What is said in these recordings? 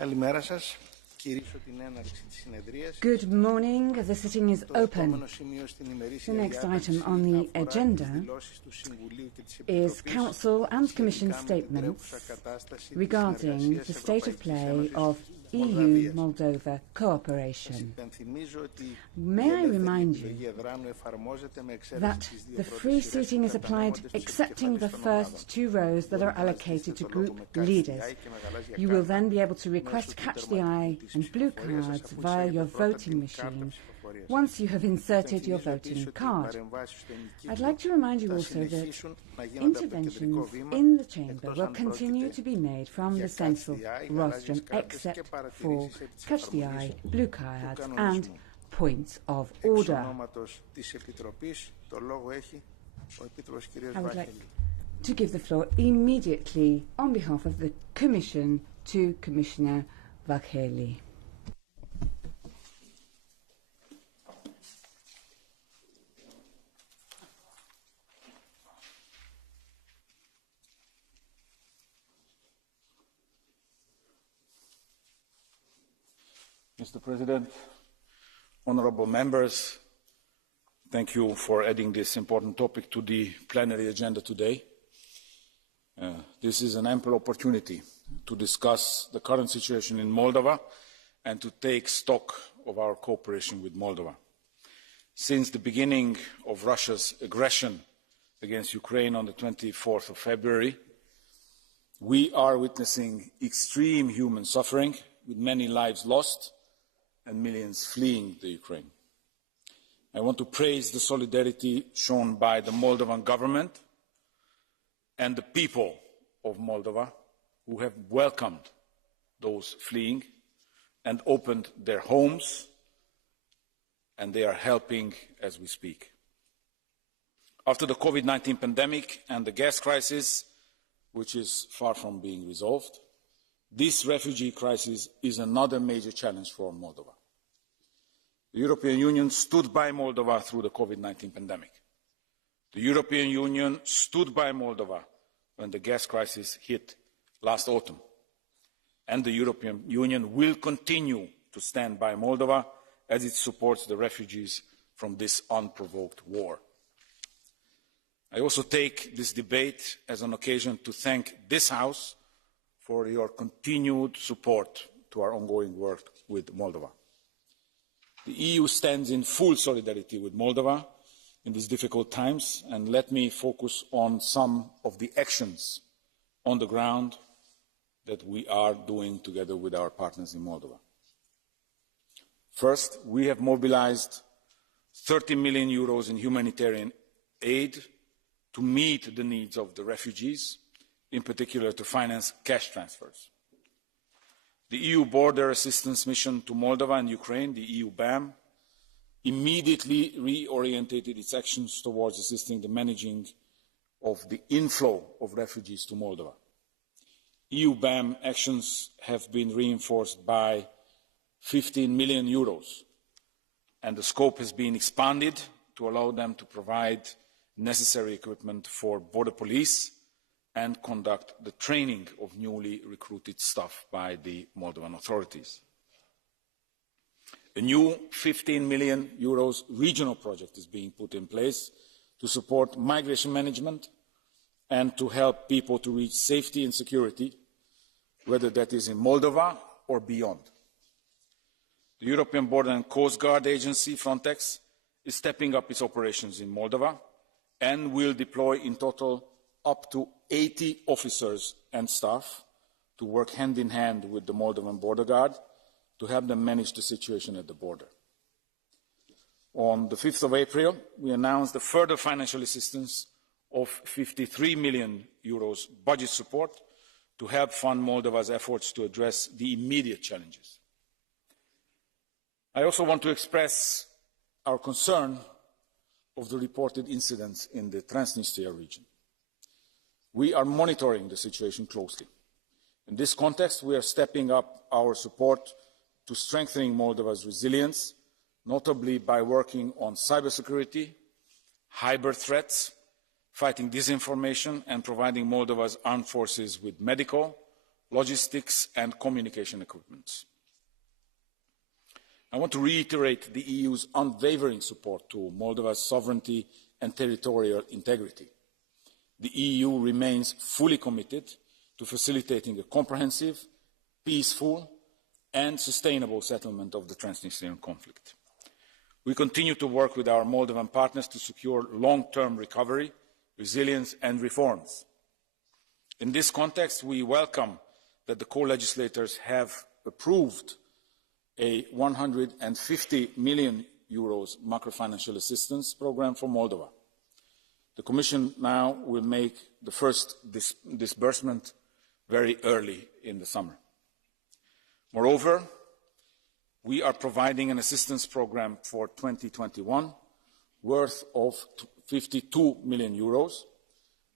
Καλημέρα σας. Κυρίσω την έναρξη της συνεδρίας. Good morning. The sitting is open. The next item on the agenda is Council and Commission statements regarding the state of play of EU-Moldova cooperation. May I remind you that the free seating is applied excepting the first two rows that are allocated to group leaders. You will then be able to request catch the eye and blue cards via your voting machine once you have inserted your voting card. I'd like to remind you also that interventions in the chamber will continue to be made from the central rostrum except for catch the eye, blue cards and points of order. I would like to give the floor immediately on behalf of the Commission to Commissioner Vakheli. Mr. President, honorable members, thank you for adding this important topic to the plenary agenda today. This is an ample opportunity to discuss the current situation in Moldova and to take stock of our cooperation with Moldova. Since the beginning of Russia's aggression against Ukraine on the 24th of February, we are witnessing extreme human suffering with many lives lost and millions fleeing the Ukraine. I want to praise the solidarity shown by the Moldovan government and the people of Moldova who have welcomed those fleeing and opened their homes, and they are helping as we speak. After the COVID-19 pandemic and the gas crisis, which is far from being resolved, this refugee crisis is another major challenge for Moldova. The European Union stood by Moldova through the COVID-19 pandemic. The European Union stood by Moldova when the gas crisis hit last autumn. And the European Union will continue to stand by Moldova as it supports the refugees from this unprovoked war. I also take this debate as an occasion to thank this House for your continued support to our ongoing work with Moldova. The EU stands in full solidarity with Moldova in these difficult times, and let me focus on some of the actions on the ground that we are doing together with our partners in Moldova. First, we have mobilized 30 million euros in humanitarian aid to meet the needs of the refugees, in particular to finance cash transfers. The EU Border Assistance Mission to Moldova and Ukraine, the EU-BAM, immediately reorientated its actions towards assisting the managing of the inflow of refugees to Moldova. EU-BAM actions have been reinforced by 15 million euros, and the scope has been expanded to allow them to provide necessary equipment for border police and conduct the training of newly recruited staff by the Moldovan authorities. A new 15 million euros regional project is being put in place to support migration management and to help people to reach safety and security, whether that is in Moldova or beyond. The European Border and Coast Guard Agency, Frontex, is stepping up its operations in Moldova and will deploy in total up to 80 officers and staff to work hand in hand with the Moldovan Border Guard to help them manage the situation at the border. On the 5th of April, we announced the further financial assistance of 53 million euros budget support to help fund Moldova's efforts to address the immediate challenges. I also want to express our concern of the reported incidents in the Transnistria region. We are monitoring the situation closely. In this context, we are stepping up our support to strengthening Moldova's resilience, notably by working on cybersecurity, hybrid threats, fighting disinformation, and providing Moldova's armed forces with medical, logistics and communication equipment. I want to reiterate the EU's unwavering support to Moldova's sovereignty and territorial integrity. The EU remains fully committed to facilitating a comprehensive, peaceful and sustainable settlement of the Transnistrian conflict. We continue to work with our Moldovan partners to secure long-term recovery, resilience and reforms. In this context, we welcome that the co-legislators have approved a €150 million macrofinancial assistance programme for Moldova. The Commission now will make the first disbursement very early in the summer. Moreover, we are providing an assistance programme for 2021 worth of €52 million,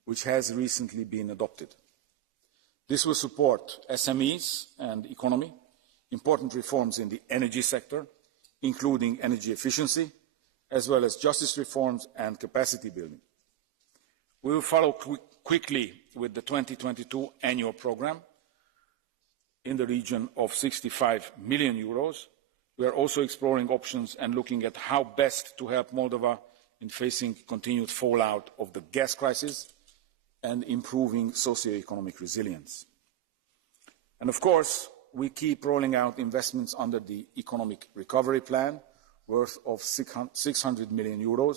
which has recently been adopted. This will support SMEs and economy, important reforms in the energy sector, including energy efficiency, as well as justice reforms and capacity building. We will follow quickly with the 2022 annual programme in the region of €65 million. We are also exploring options and looking at how best to help Moldova in facing continued fallout of the gas crisis and improving socio-economic resilience. And of course, we keep rolling out investments under the Economic Recovery Plan worth of €600 million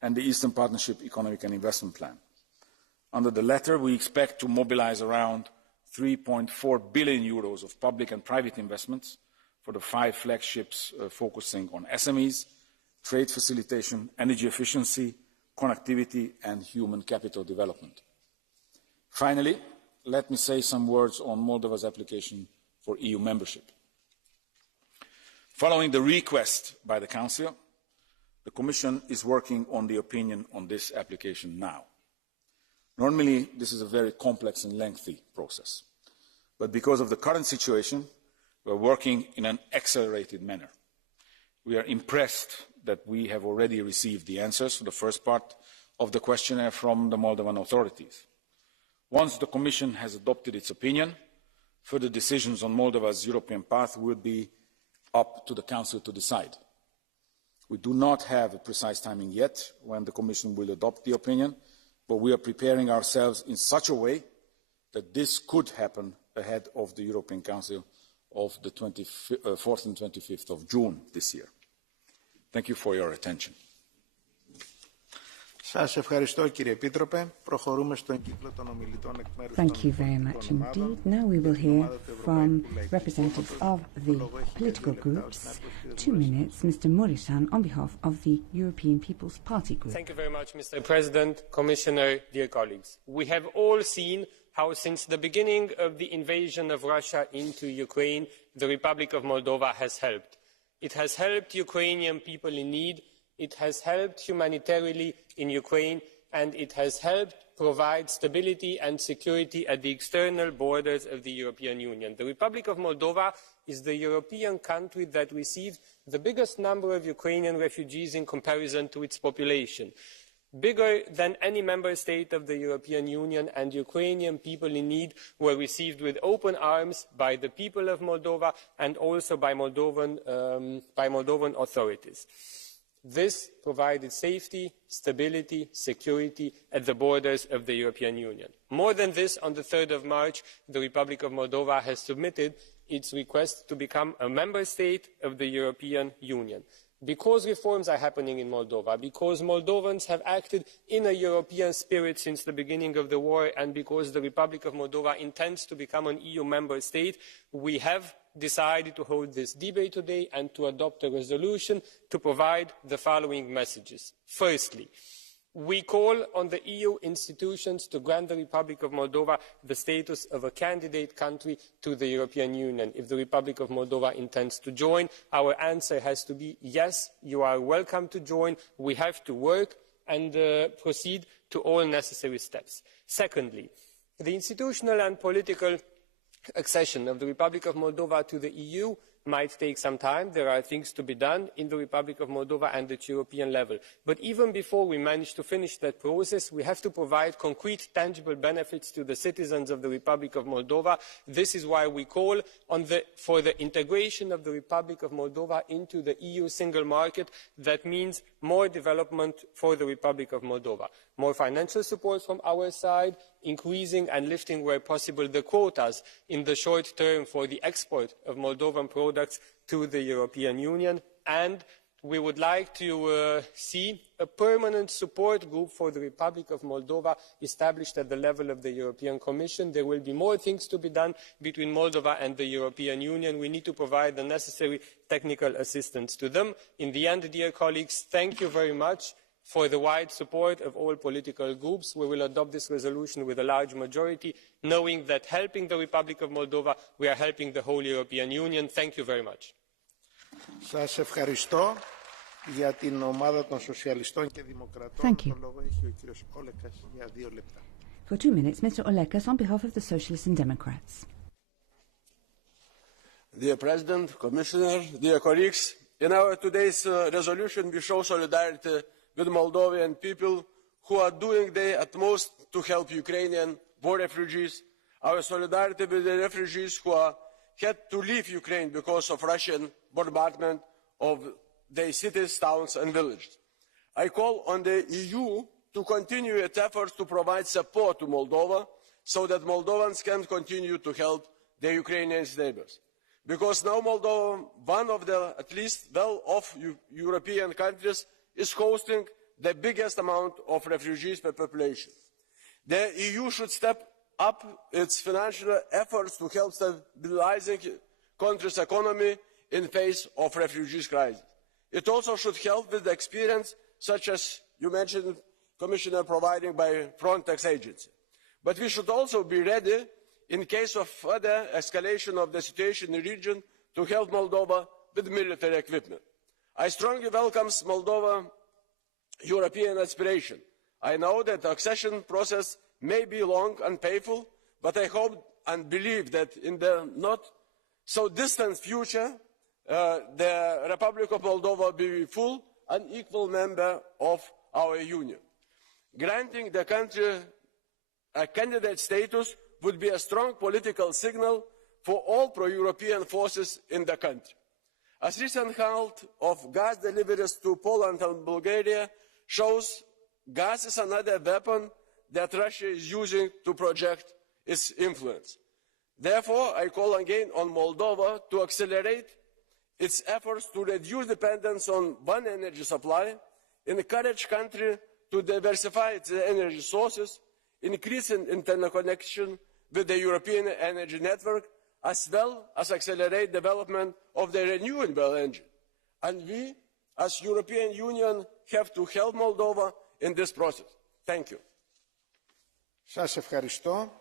and the Eastern Partnership Economic and Investment Plan. Under the latter, we expect to mobilise around €3.4 billion of public and private investments for the 5 flagships focusing on SMEs, trade facilitation, energy efficiency, connectivity and human capital development. Finally, let me say some words on Moldova's application for EU membership. Following the request by the Council, the Commission is working on the opinion on this application now. Normally, this is a very complex and lengthy process, but because of the current situation, we are working in an accelerated manner. We are impressed that we have already received the answers to the first part of the questionnaire from the Moldovan authorities. Once the Commission has adopted its opinion, further decisions on Moldova's European path will be up to the Council to decide. We do not have a precise timing yet when the Commission will adopt the opinion, but we are preparing ourselves in such a way that this could happen ahead of the European Council of the 24th and 25th of June this year. Thank you for your attention. Σας ευχαριστώ, κύριε Επίτροπε. Προχωρούμε στον κύκλο των ομιλητών εκ μέρους των Thank you very much indeed. Now we will hear from representatives of the political groups. 2 minutes, Mr. Mureșan, on behalf of the European People's Party Group. Thank you very much, Mr. President, Commissioner, dear colleagues. We have all seen how since the beginning of the invasion of Russia into Ukraine, the Republic of Moldova has helped. It has helped Ukrainian people in need, it has helped humanitarily in Ukraine, and it has helped provide stability and security at the external borders of the European Union. The Republic of Moldova is the European country that received the biggest number of Ukrainian refugees in comparison to its population, bigger than any member state of the European Union, and Ukrainian people in need were received with open arms by the people of Moldova and also by Moldovan authorities. This provided safety, stability, security at the borders of the European Union. More than this, on the 3rd of March, the Republic of Moldova has submitted its request to become a member state of the European Union. Because reforms are happening in Moldova, because Moldovans have acted in a European spirit since the beginning of the war, and because the Republic of Moldova intends to become an EU member state, we have decided to hold this debate today and to adopt a resolution to provide the following messages. Firstly, we call on the EU institutions to grant the Republic of Moldova the status of a candidate country to the European Union. If the Republic of Moldova intends to join, our answer has to be yes, you are welcome to join. We have to work and proceed to all necessary steps. Secondly, the institutional and political accession of the Republic of Moldova to the EU might take some time. There are things to be done in the Republic of Moldova and at European level. But even before we manage to finish that process, we have to provide concrete, tangible benefits to the citizens of the Republic of Moldova. This is why we call for the integration of the Republic of Moldova into the EU single market. That means more development for the Republic of Moldova, more financial support from our side, increasing and lifting where possible the quotas in the short term for the export of Moldovan products to the European Union, and we would like to see a permanent support group for the Republic of Moldova established at the level of the European Commission. There will be more things to be done between Moldova and the European Union. We need to provide the necessary technical assistance to them. In the end, dear colleagues, thank you very much for the wide support of all political groups. We will adopt this resolution with a large majority, knowing that helping the Republic of Moldova, we are helping the whole European Union. Thank you very much. Σας ευχαριστώ. Για την ομάδα των Σοσιαλιστών και Δημοκρατών, τον λόγο έχει ο κύριος Όλεκας για 2 λεπτά. For 2 minutes, Mr. Olekas on behalf of the Socialists and Democrats. Dear President, Commissioner, dear colleagues, in our today's resolution we show solidarity with Moldovan people who are doing their utmost to help Ukrainian war refugees, our solidarity with the refugees who had to leave Ukraine because of Russian bombardment of their cities, towns and villages. I call on the EU to continue its efforts to provide support to Moldova so that Moldovans can continue to help their Ukrainian neighbors. Because now Moldova, one of the at least well-off European countries, is hosting the biggest amount of refugees per population. The EU should step up its financial efforts to help stabilizing country's economy in face of refugees crisis. It also should help with the experience, such as you mentioned, Commissioner, providing by Frontex agency. But we should also be ready, in case of further escalation of the situation in the region, to help Moldova with military equipment. I strongly welcome Moldova's European aspiration. I know that the accession process may be long and painful, but I hope and believe that in the not so distant future, the Republic of Moldova will be a full and equal member of our Union. Granting the country a candidate status would be a strong political signal for all pro-European forces in the country. As recent halt of gas deliveries to Poland and Bulgaria shows, gas is another weapon that Russia is using to project its influence. Therefore, I call again on Moldova to accelerate its efforts to reduce dependence on one energy supply, encourage the country to diversify its energy sources, increasing interconnection with the European energy network, as well as accelerate development of the renewable energy. And we, as European Union, have to help Moldova in this process. Thank you. Σας ευχαριστώ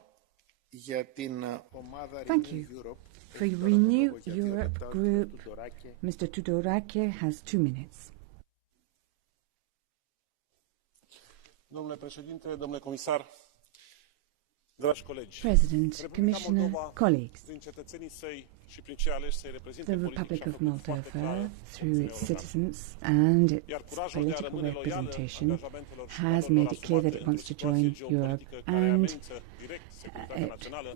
για την ομάδα Thank you. Europe. For Renew Europe Group, Mr. Tudorake has 2 minutes. Domnule președinte, domnule comisar, dragi colegi, President, Commissioner, colleagues, prin cetățenii săi și prin cei aleși să-i reprezinte the politic Republic și-a of făcut foarte Moldova, clar through its Uniunea citizens and Iar its curajul de a political rămâne loială representation, angajamentelor și has valorilor made it clear that it asumate wants to într-o join situație Europe geopolitică care and amenință direct securitatea națională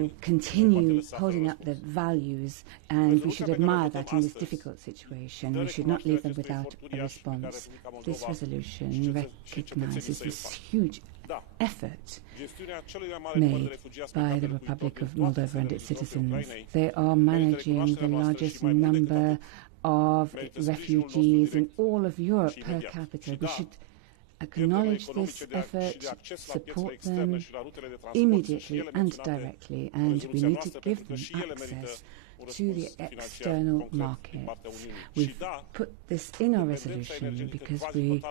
will continue holding up the values, and we should admire that in this difficult situation. We should not leave them without a response. This resolution recognizes this huge effort made by the Republic of Moldova and its citizens. They are managing the largest number of refugees in all of Europe per capita. We should acknowledge this effort, support them immediately and directly, and we need to give them access to the external markets. We've put this in our resolution because we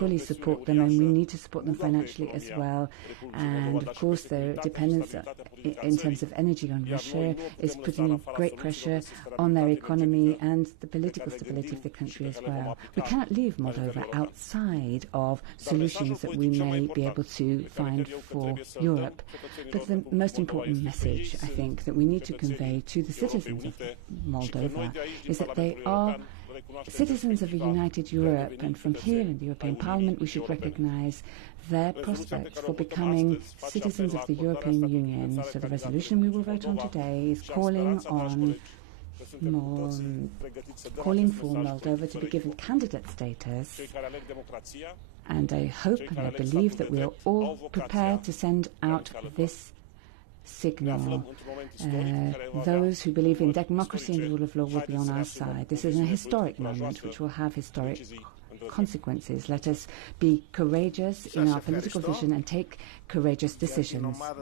fully support them, and we need to support them financially as well. And of course their dependence in terms of energy on Russia is putting great pressure on their economy and the political stability of the country as well. We cannot leave Moldova outside of solutions that we may be able to find for Europe. But the most important message, I think, that we need to convey to the citizens of Moldova is that they are citizens of a united Europe, and from here in the European Parliament we should recognise their prospects for becoming citizens of the European Union. So the resolution we will vote on today is calling for Moldova to be given candidate status, and I hope and I believe that we are all prepared to send out this signal. Those who believe in democracy and the rule of law will be on our side. This is a historic moment which will have historic consequences. Let us be courageous in our political vision and take courageous decisions. For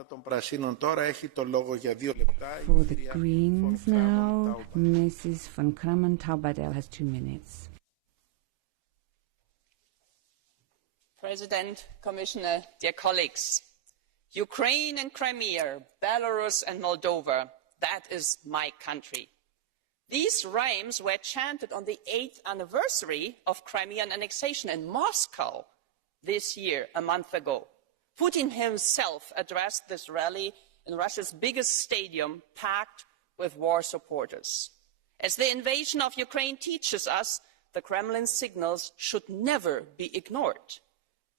the Greens now, Mrs. von Kramon-Taubadel has 2 minutes. President, Commissioner, dear colleagues, Ukraine and Crimea, Belarus and Moldova, that is my country. These rhymes were chanted on the 8th anniversary of Crimean annexation in Moscow this year, a month ago. Putin himself addressed this rally in Russia's biggest stadium, packed with war supporters. As the invasion of Ukraine teaches us, the Kremlin's signals should never be ignored.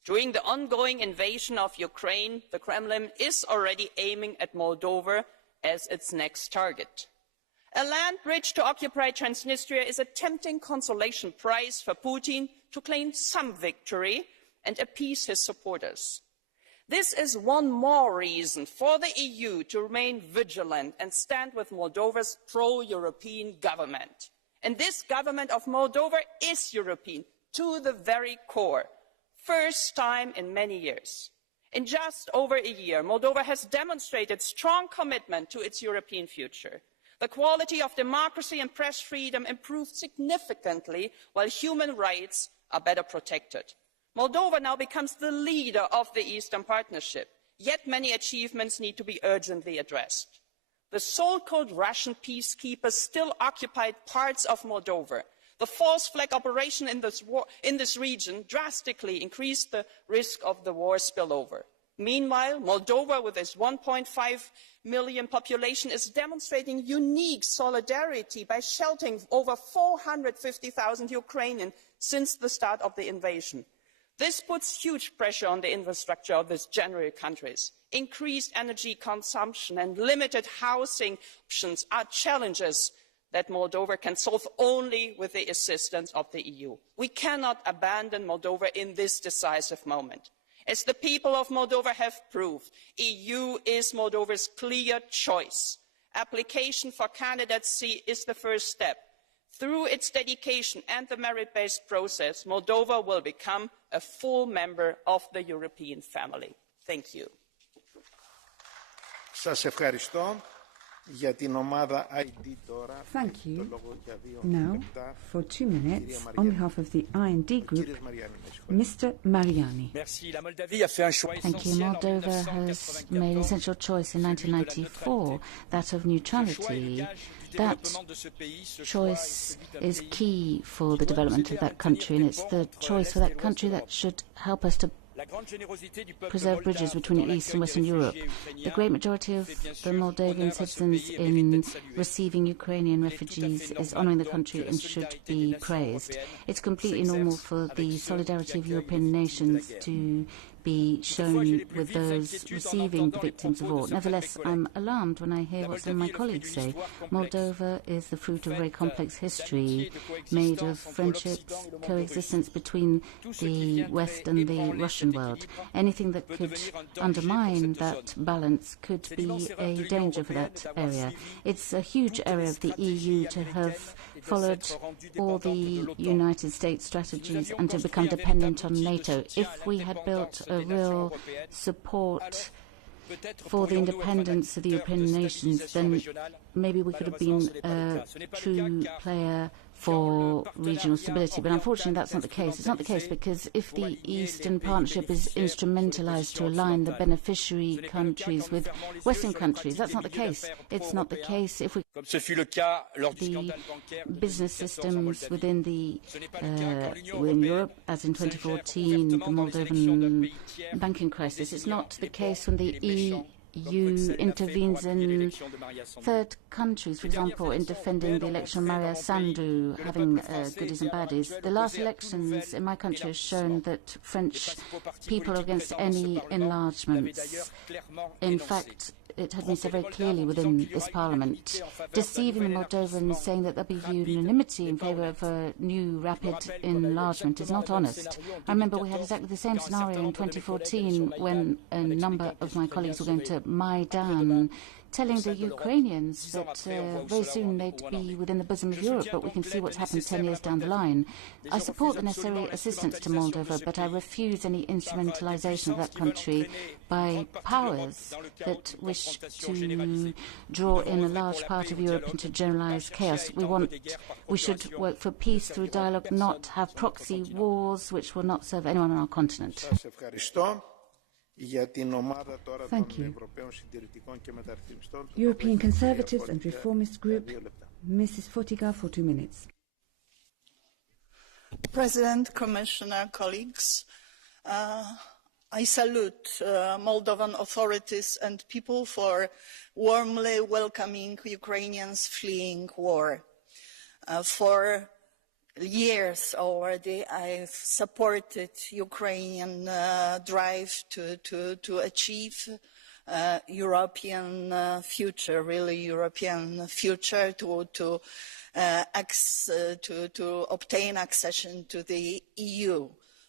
During the ongoing invasion of Ukraine, the Kremlin is already aiming at Moldova as its next target. A land bridge to occupy Transnistria is a tempting consolation prize for Putin to claim some victory and appease his supporters. This is one more reason for the EU to remain vigilant and stand with Moldova's pro-European government. And this government of Moldova is European to the very core. First time in many years. In just over a year, Moldova has demonstrated strong commitment to its European future. The quality of democracy and press freedom improved significantly, while human rights are better protected. Moldova now becomes the leader of the Eastern Partnership, yet many achievements need to be urgently addressed. The so-called Russian peacekeepers still occupied parts of Moldova. The false flag operation in this region drastically increased the risk of the war spillover. Meanwhile, Moldova, with its 1.5 million population, is demonstrating unique solidarity by sheltering over 450,000 Ukrainians since the start of the invasion. This puts huge pressure on the infrastructure of these general countries. Increased energy consumption and limited housing options are challenges that Moldova can solve only with the assistance of the EU. We cannot abandon Moldova in this decisive moment. As the people of Moldova have proved, EU is Moldova's clear choice. Application for candidacy is the first step. Through its dedication and the merit-based process, Moldova will become a full member of the European family. Thank you. Thank you. Now, for 2 minutes, on behalf of the IND Group, Mr. Mariani. Thank you. Moldova has made an essential choice in 1994, that of neutrality. That choice is key for the development of that country, and it's the choice for that country that should help us to preserve bridges between East and Western Europe. The great majority of the Moldovan citizens in receiving Ukrainian refugees is honouring the country and should be praised. It's completely normal for the solidarity of European nations to be shown with those receiving the victims of war. Nevertheless, I'm alarmed when I hear what some of my colleagues say. Moldova is the fruit of a very complex history made of friendships, coexistence between the West and the Russian world. Anything that could undermine that balance could be a danger for that area. It's a huge area of the EU to have followed all the United States strategies and to become dependent on NATO. If we had built a real support for the independence of the European nations, then maybe we could have been a true player for regional stability. But unfortunately, that's not the case. It's not the case because if the Eastern Partnership is instrumentalized to align the beneficiary countries with Western countries, that's not the case. It's not the case if we the business systems within Europe, as in 2014, the Moldovan banking crisis. It's not the case when the EU intervenes in third countries, for example, in defending the election of Maria Sandu, having goodies and baddies. The last elections in my country have shown that French people are against any enlargements. In fact, it had been said very clearly within this parliament, deceiving the Moldovans, saying that there'll be unanimity in favour of a new rapid enlargement is not honest. I remember we had exactly the same scenario in 2014 when a number of my colleagues were going to Maidan, telling the Ukrainians that very soon they'd be within the bosom of Europe, but we can see what's happened 10 years down the line. I support the necessary assistance to Moldova, but I refuse any instrumentalization of that country by powers that wish to draw in a large part of Europe into generalized chaos. We should work for peace through dialogue, not have proxy wars which will not serve anyone on our continent. Thank you. European Conservatives and Reformist Group, Mrs. Fotiga, for 2 minutes. President, Commissioner, colleagues, I salute Moldovan authorities and people for warmly welcoming Ukrainians fleeing war. For years already, I've supported Ukrainian drive to achieve European future, really European future, to obtain accession to the EU.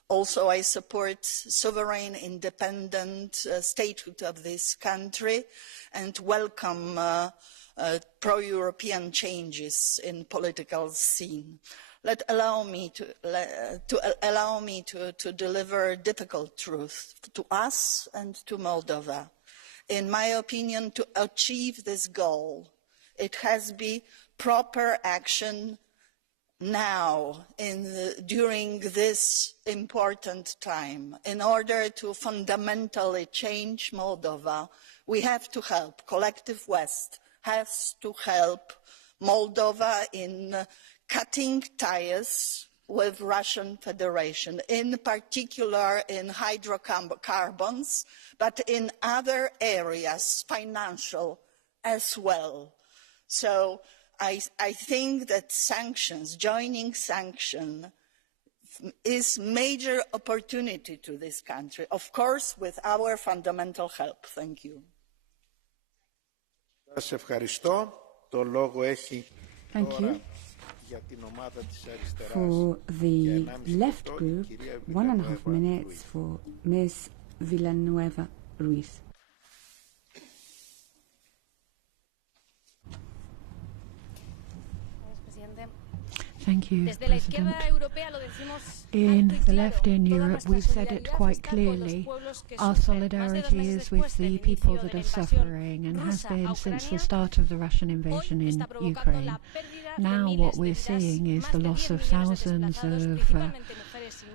Also, I support sovereign, independent statehood of this country and welcome pro-European changes in political scene. Allow me to deliver difficult truth to us and to Moldova. In my opinion, to achieve this goal, it has to be proper action now, during this important time. In order to fundamentally change Moldova, we have to help, collective West has to help Moldova in cutting ties with Russian Federation, in particular in hydrocarbons, but in other areas, financial as well. So I think that sanctions, joining sanction, is major opportunity to this country, of course, with our fundamental help. Thank you. Thank you. For the left group, 1.5 minutes for Ms. Villanueva Ruiz. Thank you, President. In the left in Europe, we've said it quite clearly. Our solidarity is with the people that are suffering and has been since the start of the Russian invasion in Ukraine. Now what we're seeing is the loss of thousands of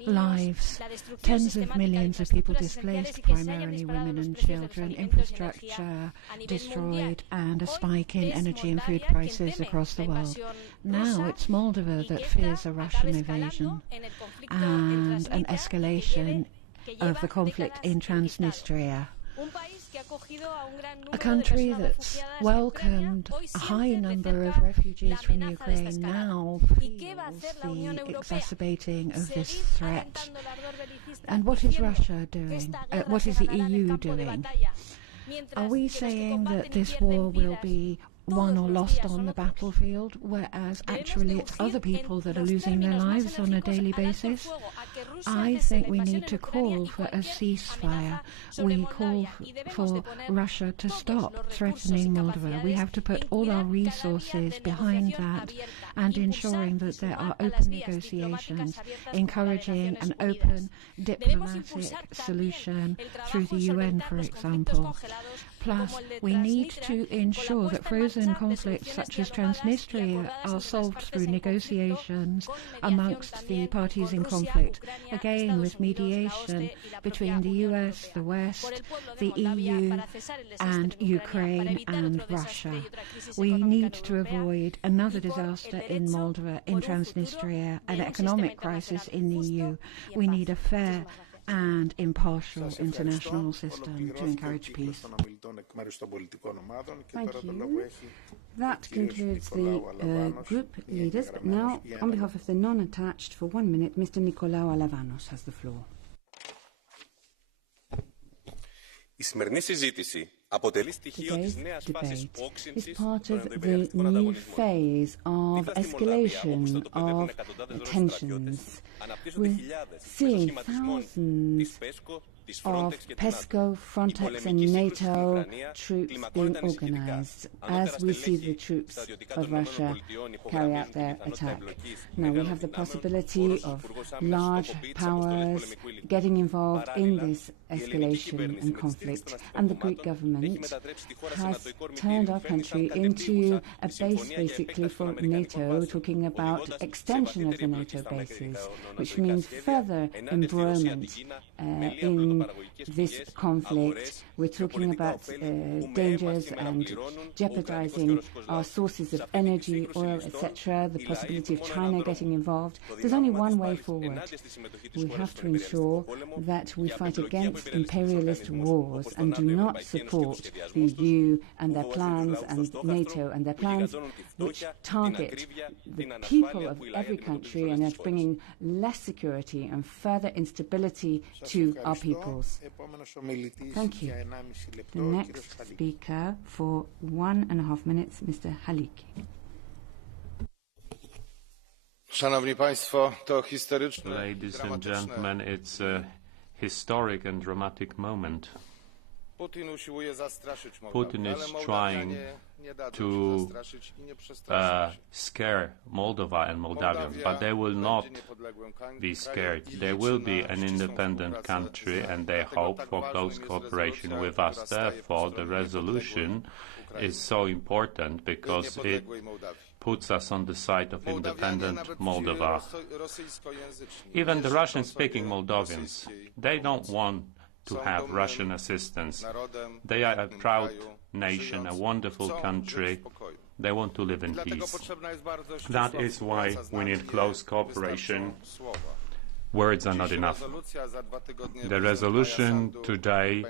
lives, tens of millions of people displaced, primarily women and children, infrastructure destroyed, and a spike in energy and food prices across the world. Now it's Moldova that fears a Russian invasion and an escalation of the conflict in Transnistria. A country that's welcomed a high number of refugees from Ukraine now feels the exacerbating of this threat. And what is Russia doing? What is the EU doing? Are we saying that this war will be won or lost on the battlefield, whereas actually it's other people that are losing their lives on a daily basis? I think we need to call for a ceasefire. We call for Russia to stop threatening Moldova. We have to put all our resources behind that and ensuring that there are open negotiations, encouraging an open diplomatic solution through the UN, for example. Plus, we need to ensure that frozen conflicts such as Transnistria are solved through negotiations amongst the parties in conflict, again with mediation between the US, the West, the EU and Ukraine and Russia. We need to avoid another disaster in Moldova, in Transnistria, an economic crisis in the EU. We need a fair and impartial international system to encourage peace. Thank you. That concludes the group leaders. But now, on behalf of the non-attached, for 1 minute, Mr. Nicolaou Alavanos has the floor. Today's debate is part of the new phase of escalation of tensions. We're seeing thousands of PESCO, Frontex and NATO troops being organised as we see the troops of Russia carry out their attack. Now we have the possibility of large powers getting involved in this escalation and conflict, and the Greek government has turned our country into a base basically for NATO, talking about extension of the NATO bases, which means further embroilment in this conflict. We're talking about dangers and jeopardizing our sources of energy, oil, etc., the possibility of China getting involved. There's only one way forward. We have to ensure that we fight against imperialist wars and do not support the EU and their plans and NATO and their plans which target the people of every country and are bringing less security and further instability to our peoples. Thank you. The next speaker for 1.5 minutes, Mr. Haliki. Ladies and gentlemen, it's a historic and dramatic moment. Putin is trying to scare Moldova and Moldavians, but they will not be scared. They will be an independent country, and they hope for close cooperation with us. Therefore, the resolution is so important because it puts us on the side of independent Moldova. Even the Russian-speaking Moldovians, they don't want to have Russian assistance. They are a proud nation, a wonderful country. They want to live in peace. That is why we need close cooperation. Words are not enough. The resolution today,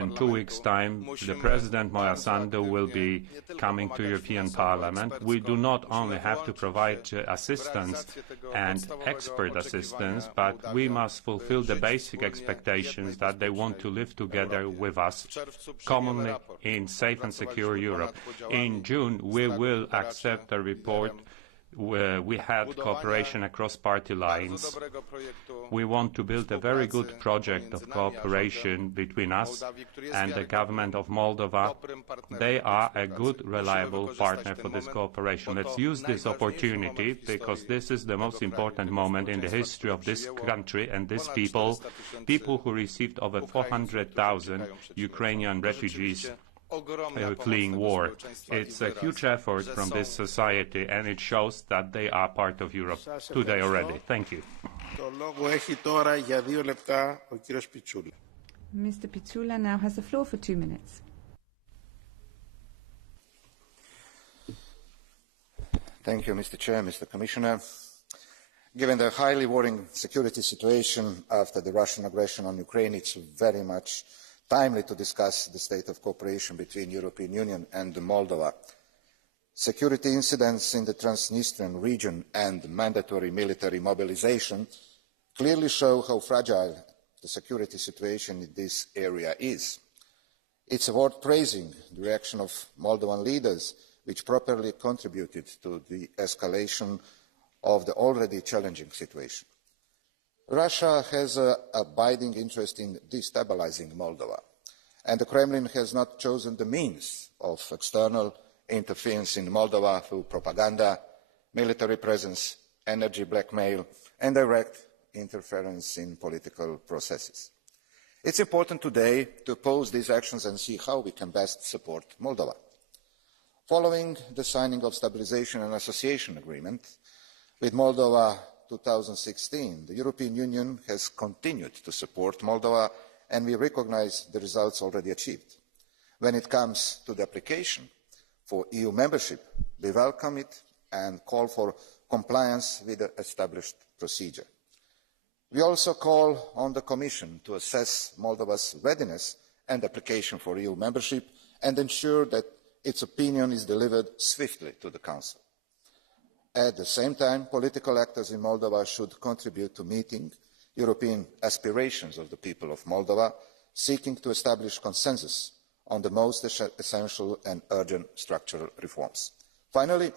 in 2 weeks' time, the President Moja Sandu will be coming to European Parliament. We do not only have to provide assistance and expert assistance, but we must fulfill the basic expectations that they want to live together with us, commonly in safe and secure Europe. In June, we will accept a report where we had cooperation across party lines. We want to build a very good project of cooperation between us and the government of Moldova. They are a good, reliable partner for this cooperation. Let's use this opportunity because this is the most important moment in the history of this country and this people who received over 400,000 Ukrainian refugees fleeing war. It's a huge effort from this society, and it shows that they are part of Europe today already. Thank you. Mr. Pizzula now has the floor for 2 minutes. Thank you, Mr. Chair, Mr. Commissioner. Given the highly worrying security situation after the Russian aggression on Ukraine, it's very much timely to discuss the state of cooperation between the European Union and Moldova. Security incidents in the Transnistrian region and mandatory military mobilization clearly show how fragile the security situation in this area is. It's worth praising the reaction of Moldovan leaders, which properly contributed to the escalation of the already challenging situation. Russia has an abiding interest in destabilizing Moldova, and the Kremlin has not chosen the means of external interference in Moldova through propaganda, military presence, energy blackmail, and direct interference in political processes. It's important today to oppose these actions and see how we can best support Moldova. Following the signing of the Stabilisation and Association Agreement with Moldova 2016, the European Union has continued to support Moldova, and we recognise the results already achieved. When it comes to the application for EU membership, we welcome it and call for compliance with the established procedure. We also call on the Commission to assess Moldova's readiness and application for EU membership and ensure that its opinion is delivered swiftly to the Council. At the same time, political actors in Moldova should contribute to meeting European aspirations of the people of Moldova, seeking to establish consensus on the most essential and urgent structural reforms. Finally,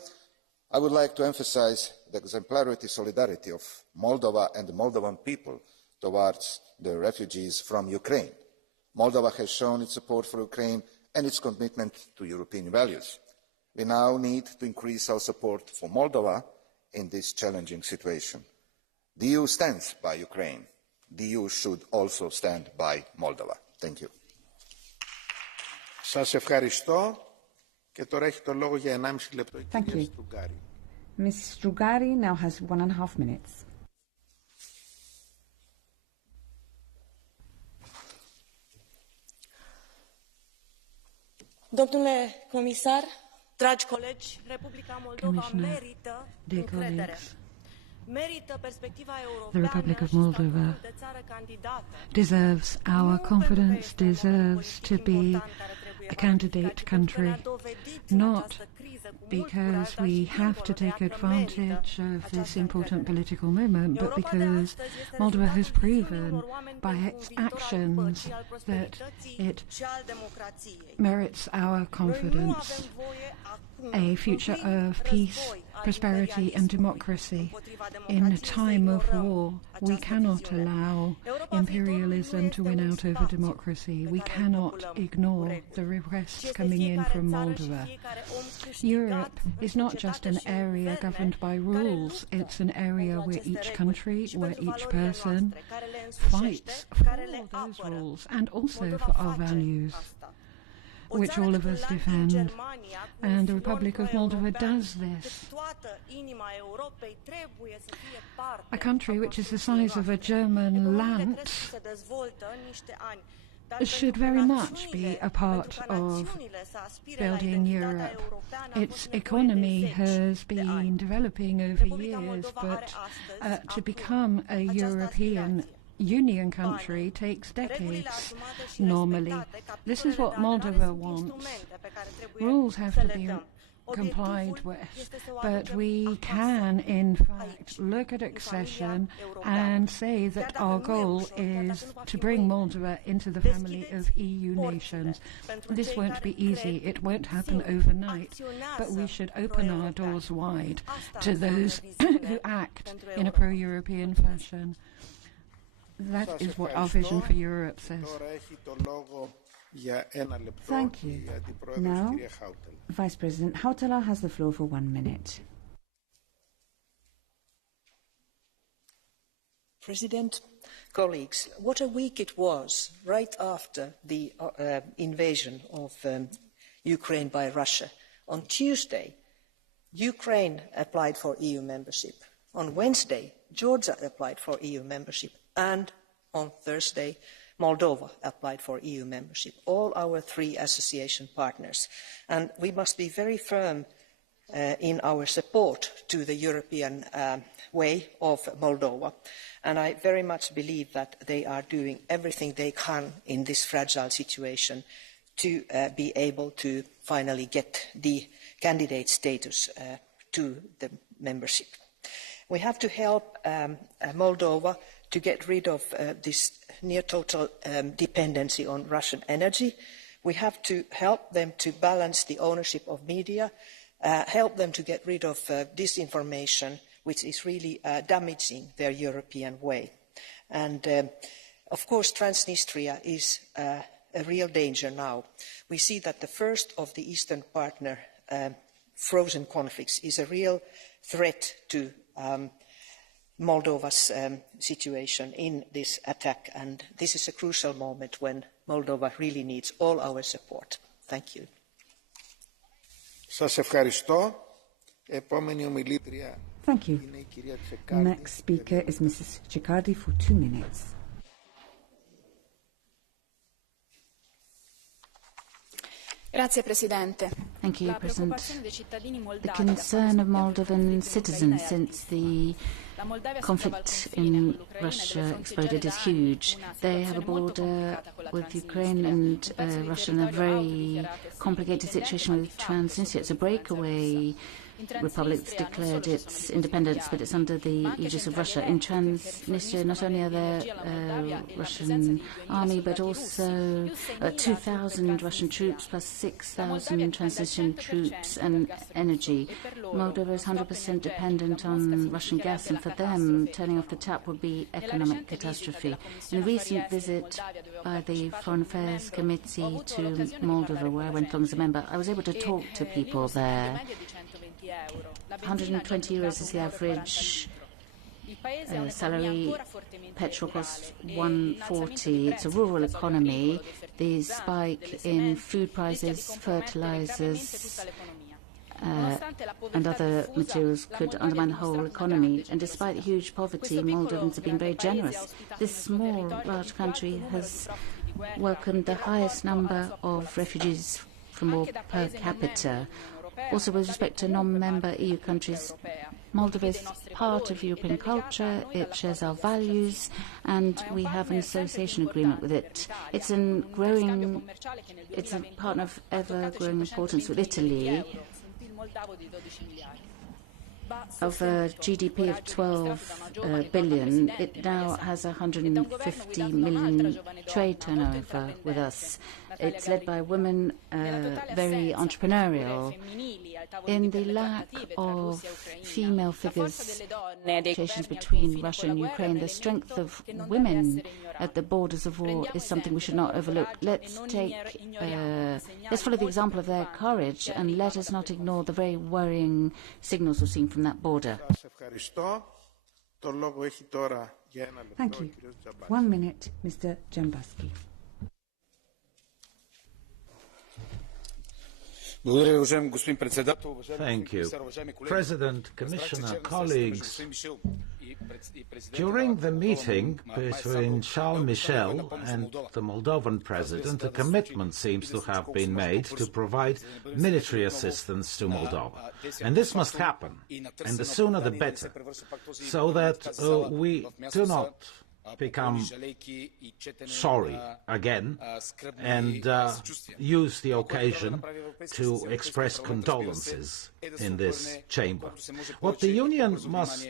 I would like to emphasise the exemplary solidarity of Moldova and the Moldovan people towards the refugees from Ukraine. Moldova has shown its support for Ukraine and its commitment to European values. We now need to increase our support for Moldova in this challenging situation. The EU stands by Ukraine. The EU should also stand by Moldova. Thank you. Σας ευχαριστώ. Και τώρα έχει το λόγο για 1,5 λεπτό η κυρία Στρουγκάρη. Ms. Strugari now has 1.5 minutes. Domnule comisar, dragi colegi, Republica Moldova merită încredere. The Republic of Moldova deserves our confidence, deserves to be a candidate country, not because we have to take advantage of this important political moment, but because Moldova has proven by its actions that it merits our confidence. A future of peace, prosperity and democracy. In a time of war, we cannot allow imperialism to win out over democracy. We cannot ignore the requests coming in from Moldova. Europe is not just an area governed by rules, it's an area where each country, where each person fights for those rules and also for our values, which all of us defend. And the Republic of Moldova does this. A country which is the size of a German lance should very much be a part of building Europe. Its economy has been developing over years, but to become a European Union country takes decades normally. This is what Moldova wants. Rules have to be complied with, but we can in fact look at accession and say that our goal is to bring Moldova into the family of EU nations. This won't be easy, it won't happen overnight, but we should open our doors wide to those who act in a pro-European fashion. That is what our vision for Europe says. Thank you. Now, Vice President Hautala has the floor for 1 minute. President, colleagues, what a week it was right after the invasion of Ukraine by Russia. On Tuesday, Ukraine applied for EU membership. On Wednesday, Georgia applied for EU membership. And on Thursday, Moldova applied for EU membership, all our 3 association partners. And we must be very firm in our support to the European way of Moldova. And I very much believe that they are doing everything they can in this fragile situation to be able to finally get the candidate status to the membership. We have to help Moldova to get rid of this near-total dependency on Russian energy. We have to help them to balance the ownership of media, help them to get rid of disinformation, which is really damaging their European way. And of course, Transnistria is a real danger now. We see that the first of the Eastern partner frozen conflicts is a real threat to Moldova's situation in this attack, and this is a crucial moment when Moldova really needs all our support. Thank you. Σας ευχαριστώ. Επόμενη ομιλήτρια είναι η κυρία Τσεκάρδη. Next speaker is Mrs. Cecardi for 2 minutes. Grazie, Presidente. Thank you, President. The concern of Moldovan citizens since the conflict in Russia exploded is huge. They have a border with Ukraine and Russia in a very complicated situation with Transnistria. It's a breakaway republic that's declared its independence, but it's under the aegis of Russia. In Transnistria, not only are there Russian army, but also 2,000 Russian troops plus 6,000 Transnistrian troops and energy. Moldova is 100% dependent on Russian gas, and for them, turning off the tap would be economic catastrophe. In a recent visit by the Foreign Affairs Committee to Moldova, where I went along as a member, I was able to talk to people there. 120 euros is the average salary. Petrol costs 140. It's a rural economy. The spike in food prices, fertilizers, and other materials could undermine the whole economy. And despite huge poverty, Moldovans have been very generous. This small, large country has welcomed the highest number of refugees from all per capita. Also, with respect to non-member EU countries, Moldova is part of European culture, it shares our values, and we have an association agreement with it. It's a partner of ever-growing importance with Italy. Of a GDP of 12 billion, it now has 150 million trade turnover with us. It's led by women, very entrepreneurial. In the lack of female figures, negotiations between Russia and Ukraine, the strength of women at the borders of war is something we should not overlook. Let's follow the example of their courage, and let us not ignore the very worrying signals we're seeing from that border. Thank you. 1 minute, Mr. Jambaski. Thank you. President, Commissioner, colleagues, during the meeting between Charles Michel and the Moldovan President, a commitment seems to have been made to provide military assistance to Moldova. And this must happen, and the sooner the better, so that we do not become sorry again and use the occasion to express condolences in this chamber. What the Union must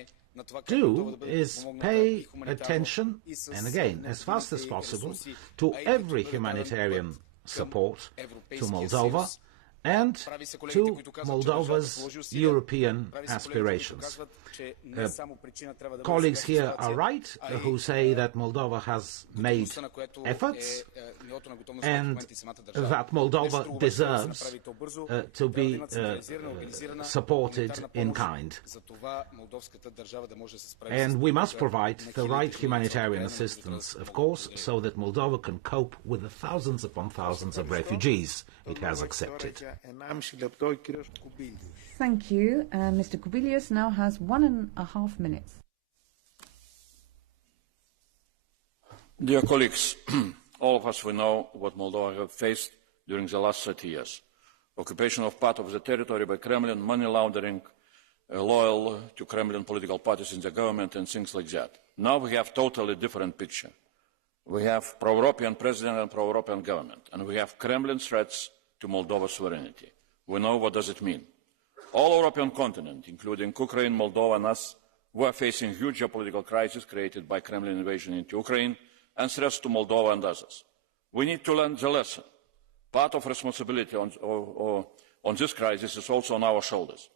do is pay attention, and again, as fast as possible, to every humanitarian support to Moldova and to Moldova's European aspirations. Colleagues here are right who say that Moldova has made efforts and that Moldova deserves to be supported in kind. And we must provide the right humanitarian assistance, of course, so that Moldova can cope with the thousands upon thousands of refugees it has accepted. Thank you. Mr. Kubilius now has 1.5 minutes. Dear colleagues, all of us, we know what Moldova has faced during the last 30 years. Occupation of part of the territory by Kremlin, money laundering, loyal to Kremlin political parties in the government and things like that. Now we have a totally different picture. We have pro-European president and pro-European government, and we have Kremlin threats to Moldova's sovereignty. We know what does it mean. All European continent, including Ukraine, Moldova and us, were facing huge geopolitical crisis created by Kremlin invasion into Ukraine and threats to Moldova and others. We need to learn the lesson. Part of responsibility on this crisis is also on our shoulders.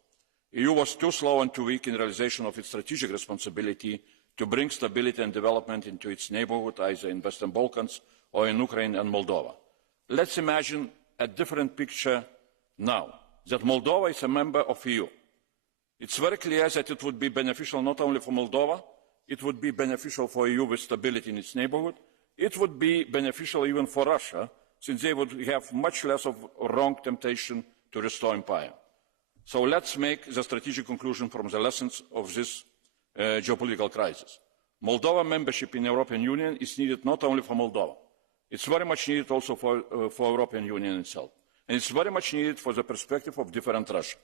The EU was too slow and too weak in realization of its strategic responsibility to bring stability and development into its neighbourhood, either in Western Balkans or in Ukraine and Moldova. Let's imagine a different picture now, that Moldova is a member of the EU. It's very clear that it would be beneficial not only for Moldova, it would be beneficial for the EU with stability in its neighbourhood. It would be beneficial even for Russia, since they would have much less of wrong temptation to restore empire. So let's make the strategic conclusion from the lessons of this geopolitical crisis. Moldova membership in the European Union is needed not only for Moldova. It's very much needed also for the European Union itself. And it's very much needed for the perspective of different Russia.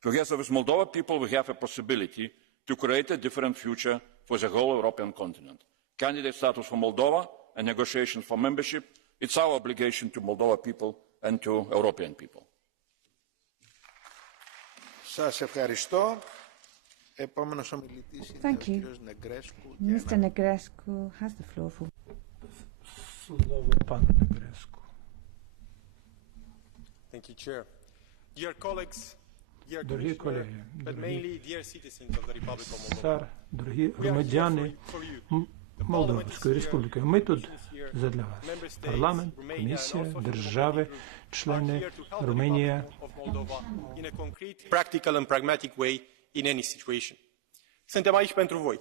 Together with Moldova people, we have a possibility to create a different future for the whole European continent. Candidate status for Moldova and negotiations for membership, it's our obligation to Moldova people and to European people. Thank you. Mr. Negrescu has the floor for. Thank you, Chair. Dear colleagues, dear Commissioner, but mainly dear citizens of the Republic of Moldova. Дорогі громадяни Молдовської Республіки, ми тут задля вас. Парламент, комісія, держави, члени, Румунія. In a concrete, practical and pragmatic way in any situation. Suntem aici pentru voi.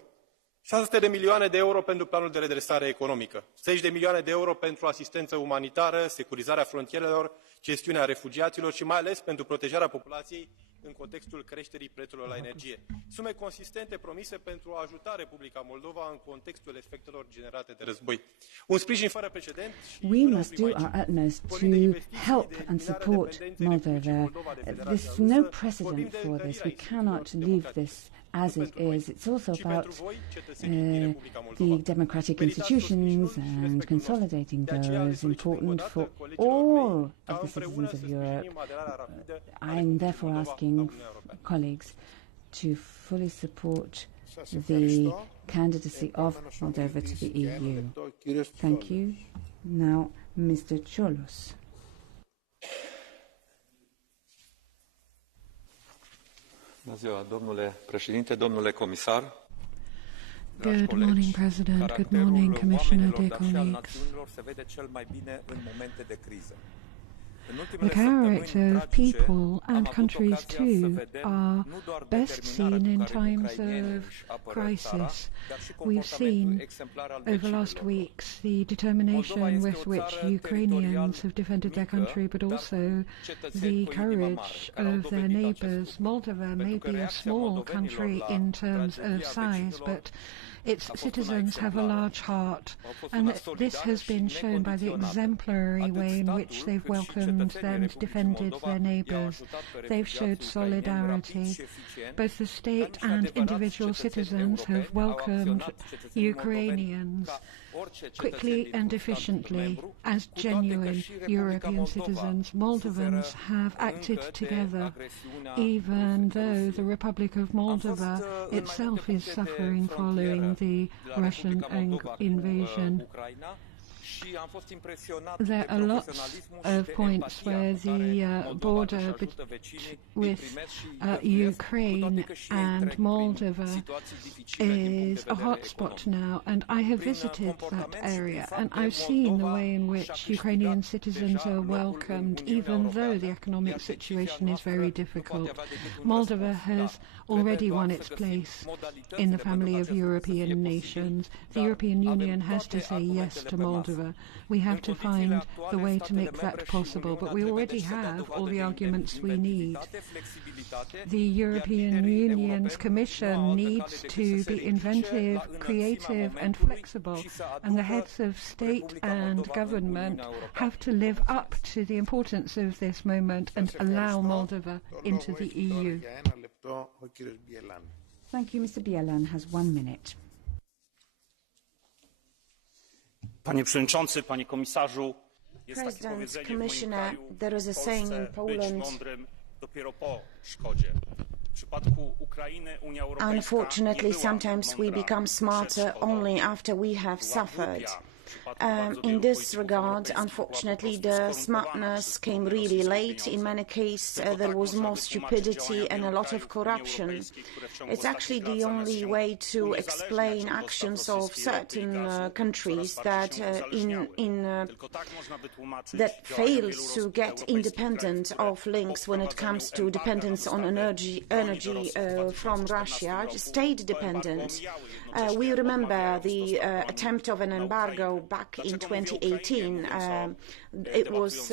600 de milioane de euro pentru planul de redresare economică, 10 de milioane de euro pentru asistență umanitară, securizarea frontierelor, gestiunea refugiaților și mai ales pentru protejarea populației în contextul creșterii prețurilor la energie. Sume consistente promise pentru a ajuta Republica Moldova în contextul efectelor generate de război. Un sprijin fără precedent și We must do our utmost to help and support Moldova. There's no precedent for this. We cannot leave this as it is. It's also about the democratic institutions and consolidating those, important for all of the citizens of Europe. I'm therefore asking colleagues to fully support the candidacy of Moldova to the EU. Thank you. Now, Mr. Cholos. Bună ziua, domnule președinte, domnule comisar. Good morning, President. Good morning, Commissioner, dear colleagues. The character of people and countries too are best seen in times of crisis. We've seen over last weeks the determination with which Ukrainians have defended their country, but also the courage of their neighbours. Moldova may be a small country in terms of size, but its citizens have a large heart, and this has been shown by the exemplary way in which they've welcomed and defended their neighbours. They've showed solidarity. Both the state and individual citizens have welcomed Ukrainians quickly and efficiently as genuine European citizens. Moldovans have acted together, even though the Republic of Moldova itself is suffering following the Russian invasion. There are lots of points where the border with Ukraine and Moldova is a hotspot now, and I have visited that area, and I've seen the way in which Ukrainian citizens are welcomed, even though the economic situation is very difficult. Moldova has already won its place in the family of European nations. The European Union has to say yes to Moldova. We have to find the way to make that possible, but we already have all the arguments we need. The European Union's Commission needs to be inventive, creative and flexible, and the heads of state and government have to live up to the importance of this moment and allow Moldova into the EU. Thank you. Mr. Bielan has 1 minute. Panie Przewodniczący, Panie Komisarzu, jest takie powiedzenie w moim kraju, Polsce być mądrym dopiero po szkodzie. W przypadku Ukrainy Unia Europejska Unfortunately, sometimes we become smarter only after we have suffered. In this regard, unfortunately, the smartness came really late. In many cases, there was more stupidity and a lot of corruption. It's actually the only way to explain actions of certain countries that that fails to get independent of links when it comes to dependence on energy from Russia, state dependent. We remember the attempt of an embargo back back in 2018. It was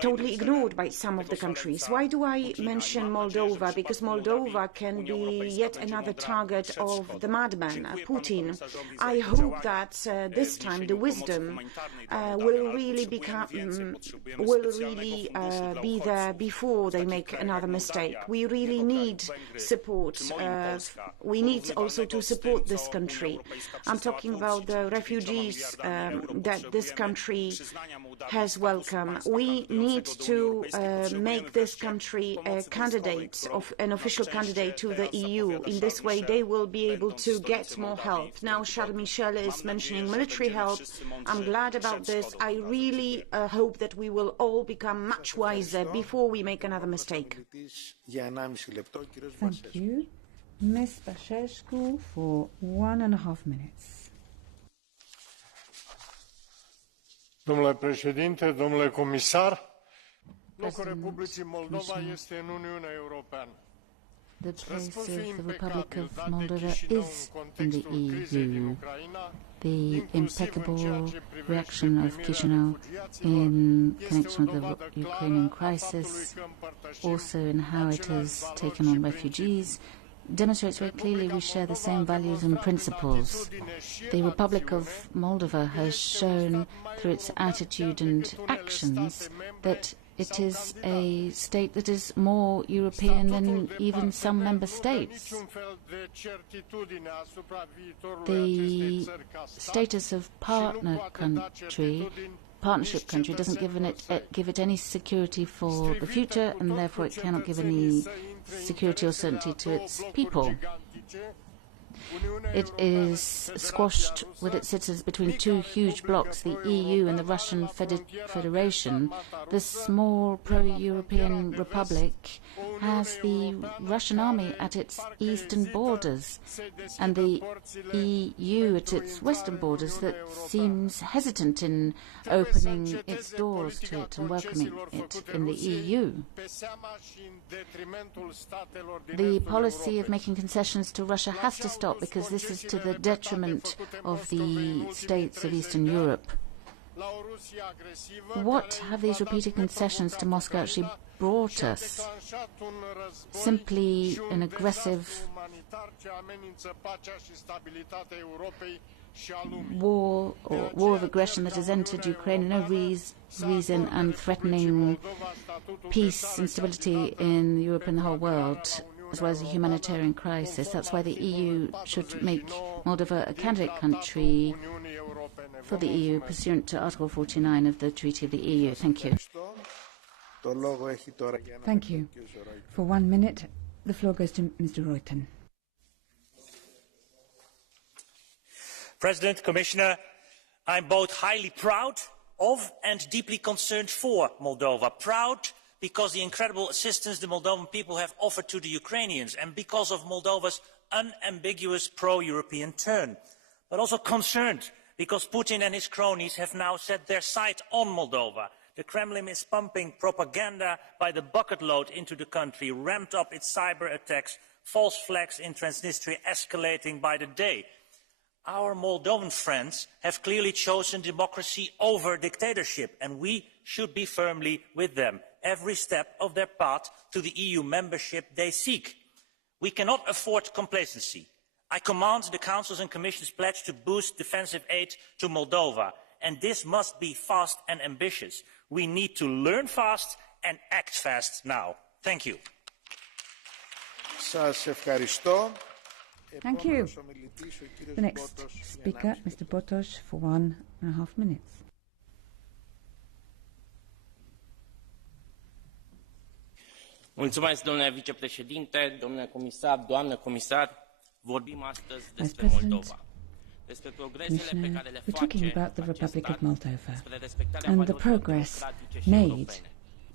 totally ignored by some of the countries. Why do I mention Moldova? Because Moldova can be yet another target of the madman, Putin. I hope that this time the wisdom will really be there before they make another mistake. We really need support. We need also to support this country. I'm talking about the refugees that this country has welcomed. We need to make this country a candidate, an official candidate to the EU. In this way, they will be able to get more help. Now, Charles Michel is mentioning military help. I'm glad about this. I really hope that we will all become much wiser before we make another mistake. Thank you. Ms. Băsescu for 1.5 minutes. Domnule președinte, domnule comisar, locul Republicii Moldova este în Uniunea Europeană. The place of the Republic of Moldova is in the EU. The impeccable reaction of Chișinău in connection with the Ukrainian crisis, also in how it has taken on refugees, demonstrates very clearly we share the same values and principles. The Republic of Moldova has shown through its attitude and actions that it is a state that is more European than even some member states. The status of partnership country doesn't give it any security for the future, and therefore it cannot give any security or certainty to its people. It is squashed with its citizens between two huge blocs, the EU and the Russian Federation. The small pro-European republic has the Russian army at its eastern borders and the EU at its western borders that seems hesitant in opening its doors to it and welcoming it in the EU. The policy of making concessions to Russia has to stop because this is to the detriment of the states of Eastern Europe. What have these repeated concessions to Moscow actually brought us? Simply an aggressive war of aggression that has entered Ukraine for no reason and threatening peace and stability in Europe and the whole world, as well as a humanitarian crisis. That's why the EU should make Moldova a candidate country for the EU pursuant to Article 49 of the Treaty of the EU. Thank you. Thank you. For 1 minute, the floor goes to Mr. Reuten. President, Commissioner, I'm both highly proud of and deeply concerned for Moldova. Proud because the incredible assistance the Moldovan people have offered to the Ukrainians and because of Moldova's unambiguous pro-European turn. But also concerned because Putin and his cronies have now set their sight on Moldova. The Kremlin is pumping propaganda by the bucket load into the country, ramped up its cyber attacks, false flags in Transnistria escalating by the day. Our Moldovan friends have clearly chosen democracy over dictatorship, and we should be firmly with them every step of their path to the EU membership they seek. We cannot afford complacency. I command the Council's and Commission's pledge to boost defensive aid to Moldova, and this must be fast and ambitious. We need to learn fast and act fast now. Thank you. Thank you. The next speaker, Mr. Botoș, for 1.5 minutes. Mulțumesc, domnule vicepreședinte, domnule comisar, doamnă comisar. Vorbim astăzi despre Moldova. Despre progresele pe care le face acest stat and the progress made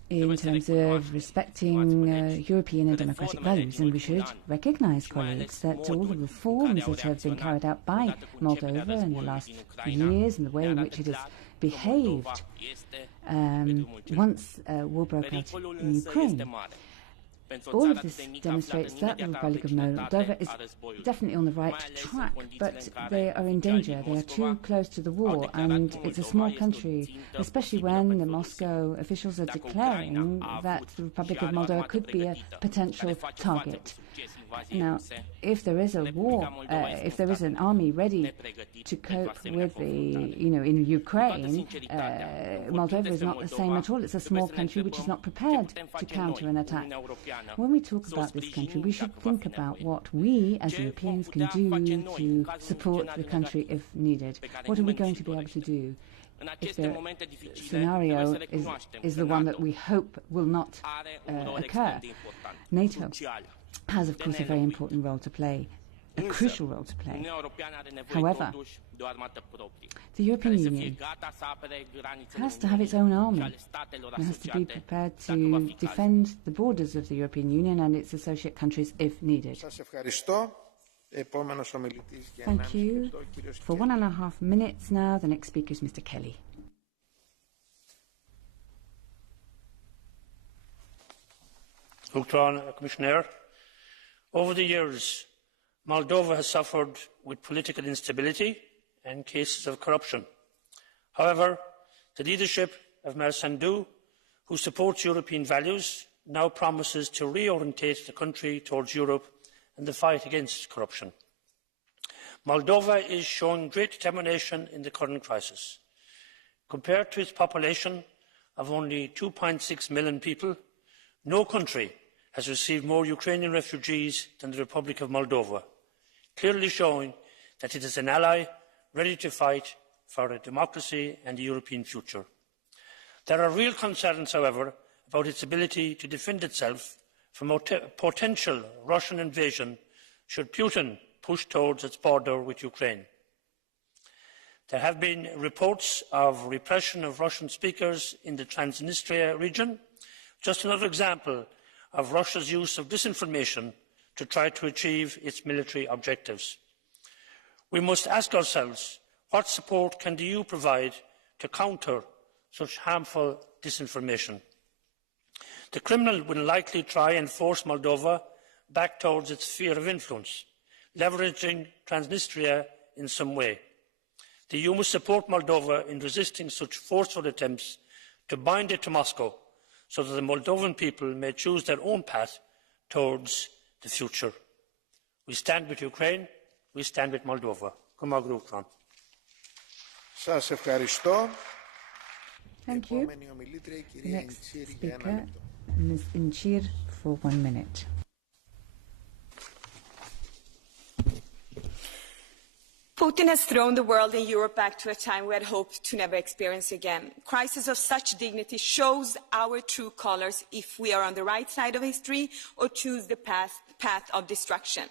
in terms of respecting European and democratic values. And we should recognise, colleagues, that all the reforms that have been carried out by Moldova in the last few years and the way in which it has behaved once war broke out in Ukraine All of this demonstrates that the Republic of Moldova is definitely on the right track, but they are in danger. They are too close to the war, and it's a small country, especially when the Moscow officials are declaring that the Republic of Moldova could be a potential target. Now, if there is a war, if there is an army ready to cope with in Ukraine, Moldova is not the same at all. It's a small country which is not prepared to counter an attack. When we talk about this country, we should think about what we as Europeans can do to support the country if needed. What are we going to be able to do? If the scenario is the one that we hope will not occur, NATO has, of course, a very important role to play, a crucial role to play. However, the European Union has to have its own army. It has to be prepared to defend the borders of the European Union and its associate countries if needed. Thank you. For 1.5 minutes now, the next speaker is Mr. Kelly. Commissioner, over the years, Moldova has suffered with political instability and cases of corruption. However, the leadership of Mayor Sandu, who supports European values, now promises to reorientate the country towards Europe and the fight against corruption. Moldova is showing great determination in the current crisis. Compared to its population of only 2.6 million people, no country has received more Ukrainian refugees than the Republic of Moldova, clearly showing that it is an ally ready to fight for a democracy and a European future. There are real concerns, however, about its ability to defend itself from a potential Russian invasion should Putin push towards its border with Ukraine. There have been reports of repression of Russian speakers in the Transnistria region, just another example of Russia's use of disinformation to try to achieve its military objectives. We must ask ourselves, what support can the EU provide to counter such harmful disinformation? The criminal will likely try and force Moldova back towards its sphere of influence, leveraging Transnistria in some way. The EU must support Moldova in resisting such forceful attempts to bind it to Moscow, so that the Moldovan people may choose their own path towards the future. We stand with Ukraine, we stand with Moldova. Thank you. The next speaker, Ms. Incir, for 1 minute. Putin has thrown the world and Europe back to a time we had hoped to never experience again. Crisis of such dignity shows our true colours if we are on the right side of history or choose the path of destruction.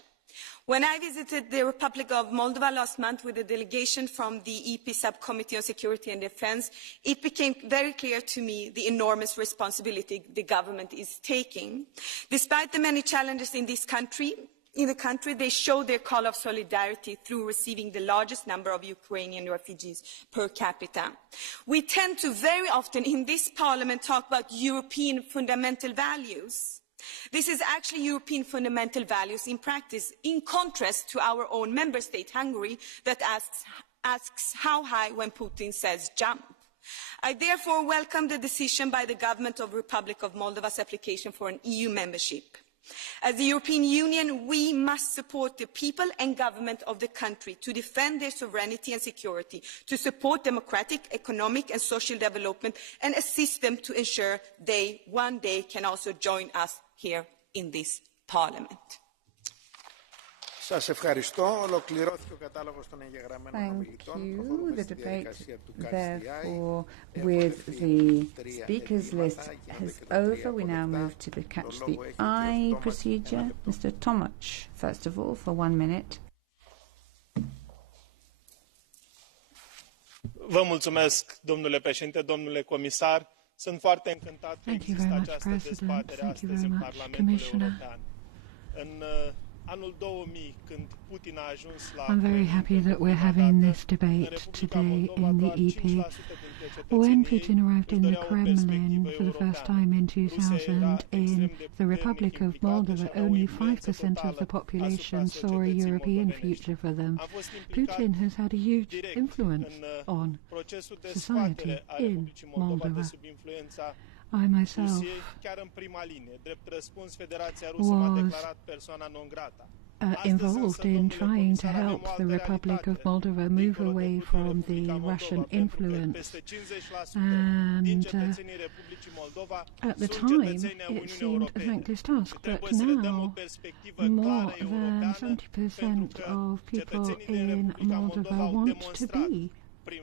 When I visited the Republic of Moldova last month with a delegation from the EP Subcommittee on Security and Defence, it became very clear to me the enormous responsibility the government is taking. Despite the many challenges in the country, they show their call of solidarity through receiving the largest number of Ukrainian refugees per capita. We tend to very often in this parliament talk about European fundamental values. This is actually European fundamental values in practice, in contrast to our own member state, Hungary, that asks how high when Putin says jump. I therefore welcome the decision by the government of the Republic of Moldova's application for an EU membership. As the European Union, we must support the people and government of the country to defend their sovereignty and security, to support democratic, economic and social development, and assist them to ensure they one day can also join us here in this Parliament. Σας ευχαριστώ. Ολοκληρώθηκε ο κατάλογος των εγγεγραμμένων ομιλητών. Προχωρούμε στη διαδικασία του Therefore, with the speakers list has over, we now move to the Catch the Eye procedure. Mr. Tomac, first of all, for 1 minute. Vă mulțumesc, domnule președinte, domnule comisar. Sunt foarte încântat că există această dezbatere astăzi în Parlamentul European. În anul 2000, când Putin a ajuns la I'm very happy that we're having this debate today in the EP. When Putin arrived in the Kremlin for the first time in 2000, in the Republic of Moldova, only 5% of the population saw a European future for them. Putin has had a huge influence on society in Moldova. I myself was involved in trying to help the Republic of Moldova move away from the Russian influence. And at the time, it seemed a thankless task, but now more than 70% of people in Moldova want to be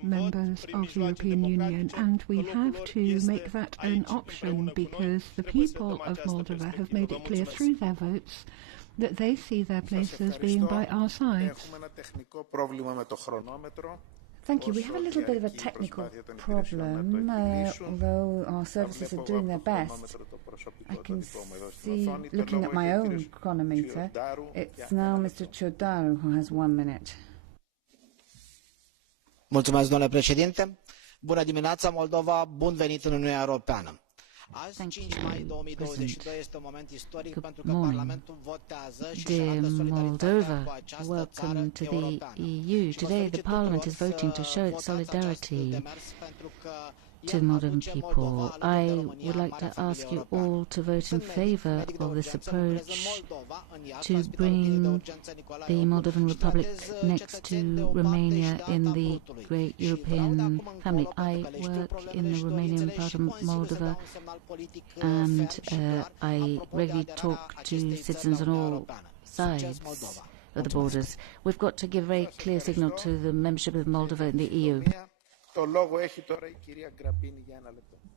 members of the European Union, and we have to make that an option because the people of Moldova have made it clear through their votes that they see their places being by our sides. Thank you. We have a little bit of a technical problem, although our services are doing their best. I can see, looking at my own chronometer, it's now Mr. Ciudaru who has 1 minute. Mulțumesc, domnule președinte. Bună dimineața, Moldova. Bun venit în Uniunea Europeană. Azi, 5 mai 2022, este un moment istoric pentru că Parlamentul votează și își arată solidaritatea cu această țară europeană. EU. Today the Parliament is voting to show its solidarity to the Moldovan people. I would like to ask you all to vote in favour of this approach to bring the Moldovan Republic next to Romania in the great European family. I work in the Romanian part of Moldova, and I regularly talk to citizens on all sides of the borders. We've got to give a very clear signal to the membership of Moldova in the EU.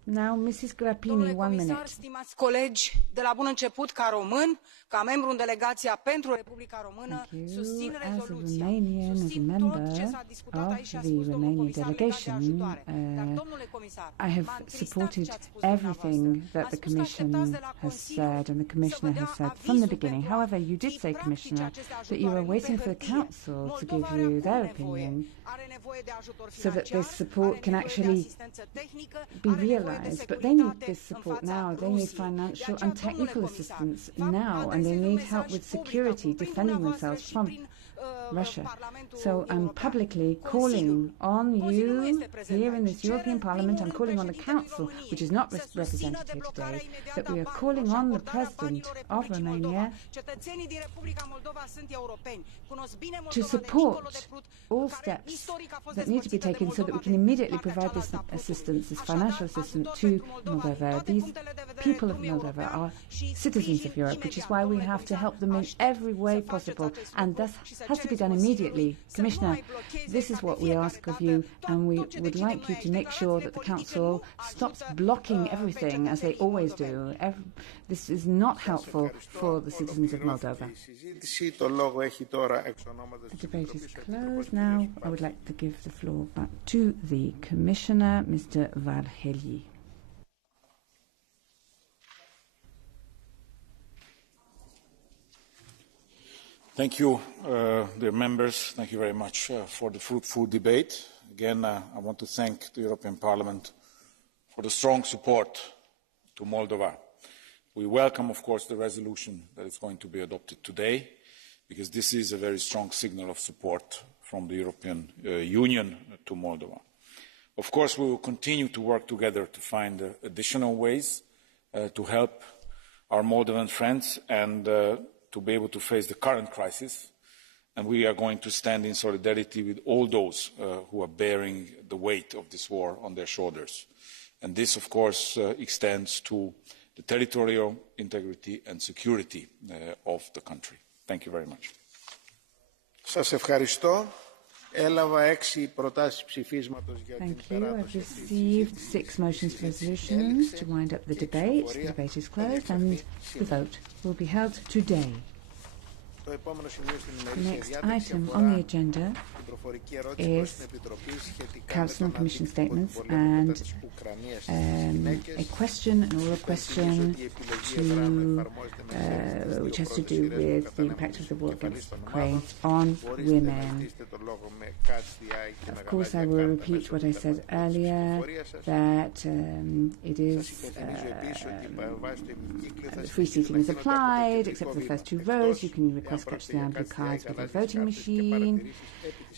Now, Mrs. Grappini, 1 minute. Stimați colegi, de la bun început, ca român, ca membru în delegația pentru Republica Română, susțin rezoluția. Susțin tot ce s-a discutat aici și a spus domnul comisar legat de ajutoare. Dar, domnule comisar, I have supported everything that the Commission has said and the Commissioner has said from the beginning. However, you did say, Commissioner, that you are waiting for the Council to give you their opinion so that this support can actually be realised. But they need this support now. They need financial and technical assistance now, and they need help with security, defending themselves from Russia. So I'm publicly calling on you here in this European Parliament, I'm calling on the Council, which is not represented here today, that we are calling on the President of Romania to support all steps that need to be taken so that we can immediately provide this assistance, this financial assistance to Moldova. These people of Moldova are citizens of Europe, which is why we have to help them in every way possible, and this has to be done immediately. Commissioner, this is what we ask of you, and we would like you to make sure that the Council stops blocking everything as they always do. This is not helpful for the citizens of Moldova. The debate is closed. Now I would like to give the floor back to the Commissioner, Mr. Varhelyi. Thank you, dear members. Thank you very much for the fruitful debate. Again, I want to thank the European Parliament for the strong support to Moldova. We welcome, of course, the resolution that is going to be adopted today, because this is a very strong signal of support from the European Union to Moldova. Of course, we will continue to work together to find additional ways to help our Moldovan friends and to be able to face the current crisis, and we are going to stand in solidarity with all those who are bearing the weight of this war on their shoulders. And this, of course, extends to the territorial integrity and security of the country. Thank you very much. Σας ευχαριστώ. Έλαβα 6 προτάσεις ψηφίσματος για την I've received 6 motions for resolutions to wind up the debate. The debate is closed and the vote will be held today. The next item on the agenda is Council and Commission statements and a question, an oral question which has to do with the impact of the war against Ukraine on women. Of course, I will repeat what I said earlier, that it is free seating is applied, except for the first 2 rows. You can request catch the eye blue cards with a voting machine.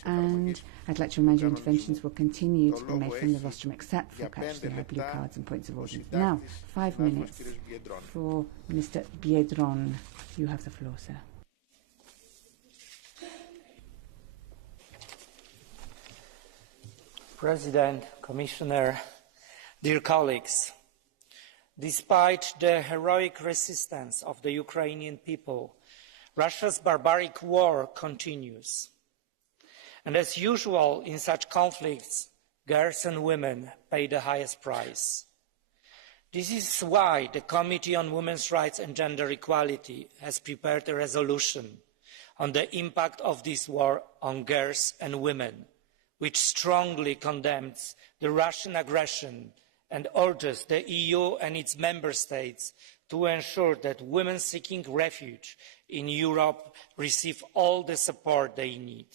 And I'd like to remind you interventions will continue to be made from the rostrum except for catch the eye blue cards and points of order. Now, 5 minutes for Mr. Biedron. You have the floor, sir. President, Commissioner, dear colleagues, despite the heroic resistance of the Ukrainian people, Russia's barbaric war continues. And as usual in such conflicts, girls and women pay the highest price. This is why the Committee on Women's Rights and Gender Equality has prepared a resolution on the impact of this war on girls and women, which strongly condemns the Russian aggression and urges the EU and its member states to ensure that women seeking refuge in Europe receive all the support they need.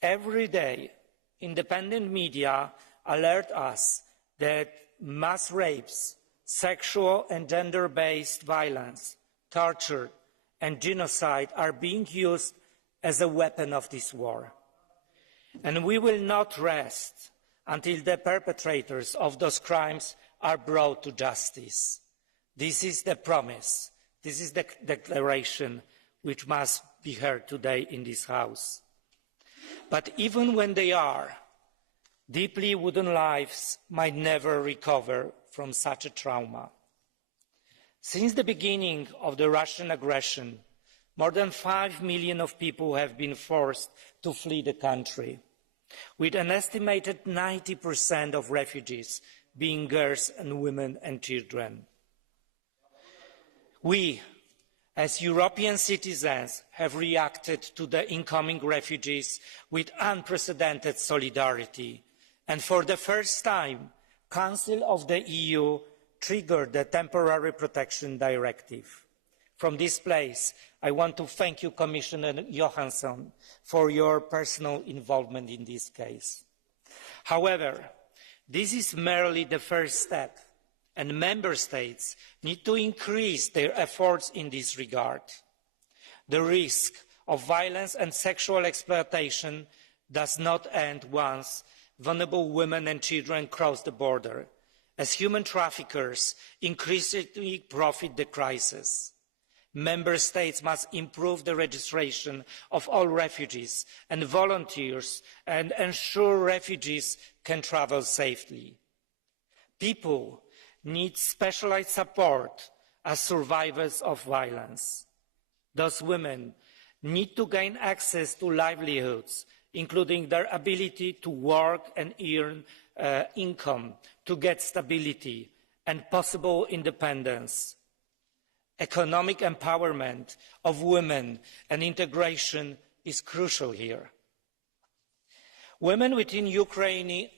Every day, independent media alert us that mass rapes, sexual and gender-based violence, torture and genocide are being used as a weapon of this war. And we will not rest until the perpetrators of those crimes are brought to justice. This is the promise, this is the declaration which must be heard today in this House. But even when they are, deeply wooden lives might never recover from such a trauma. Since the beginning of the Russian aggression, more than 5 million of people have been forced to flee the country, with an estimated 90% of refugees being girls and women and children. We, as European citizens, have reacted to the incoming refugees with unprecedented solidarity, and for the first time, Council of the EU triggered the Temporary Protection Directive. From this place, I want to thank you, Commissioner Johansson, for your personal involvement in this case. However, this is merely the first step, and member states need to increase their efforts in this regard. The risk of violence and sexual exploitation does not end once vulnerable women and children cross the border, as human traffickers increasingly profit the crisis. Member states must improve the registration of all refugees and volunteers and ensure refugees can travel safely. People need specialized support as survivors of violence. Those women need to gain access to livelihoods, including their ability to work and earn income, to get stability and possible independence. Economic empowerment of women and integration is crucial here. Women within Ukraine